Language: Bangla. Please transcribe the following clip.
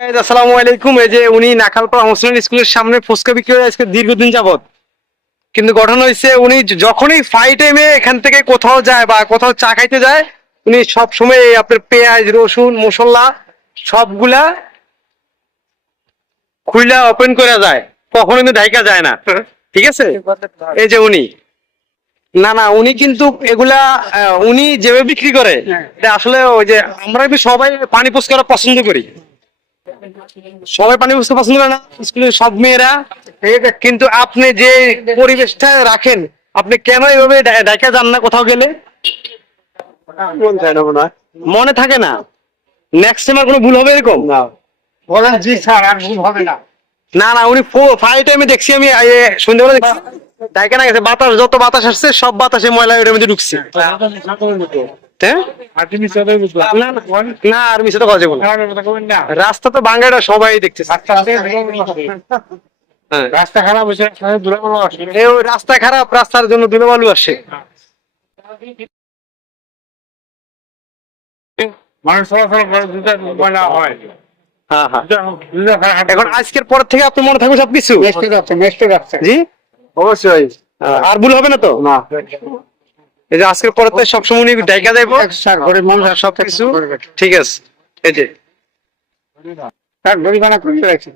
আসসালামু আলাইকুম। এই যে উনি নাখালপাড়া হোসেন স্কুলের সামনে ফুচকা বিক্রি করে আজকে দীর্ঘদিন যাবত কিন্তু হয়েছে উনি যখনই ফাই টাইমে এখান থেকে কোথাও যায় বা কোথাও চা খাইতে যায় উনি সব সময় এই আপনার পেঁয়াজ রসুন মশলা সবগুলা খুইলা ওপেন করে যায় কখনো কিন্তু ঢাইকা যায় না। ঠিক আছে? এই যে উনি। না না উনি কিন্তু এগুলা উনি যেভাবে বিক্রি করে আসলে ওই যে আমরা সবাই পানি পছন্দ করি। সবাই পানি বুঝতে পছন্দ করে না? স্কুলের সব মেয়েরা কিন্তু আপনি যে পরিবেশটা রাখেন আপনি কেন এইভাবে ডাইকা যান না কোথাও গেলে? মনে থাকে না। নেক্সট টাইম আর কোনো ভুল হবে এরকম? বলেন জি স্যার আর ভুল হবে না। না না উনি ফাইভ টাইমে দেখছি আমি সন্ধ্যাবেলা দেখছি। ডাইকা না গেছে বাতাস যত বাতাস আসছে সব বাতাসে ময়লা ওটার মধ্যে ঢুকছে। হ্যাঁ। না না, না আর মিশে তো কথা যাব না। রাস্তা তো বাঙ্গাটা সবাই দেখতেছে। হ্যাঁ। রাস্তা খারাপ হয়েছে রাস্তা রাস্তার জন্য ধুলোবালু আসে মানুষ চলাচল করে দুটো ময়লা হয়। হ্যাঁ হ্যাঁ। এখন আজকের পর থেকে আপনি মনে থাকবে সবকিছু? জি? অবশ্যই। আর ভুল হবে না তো? না। এই যে আজকের পরে তো সবসময় উনি ডাইকা দেবো। গরিব মানুষ আর সব কিছু ঠিক আছে। এই যে। স্যার গরিবানা করে রাখছে।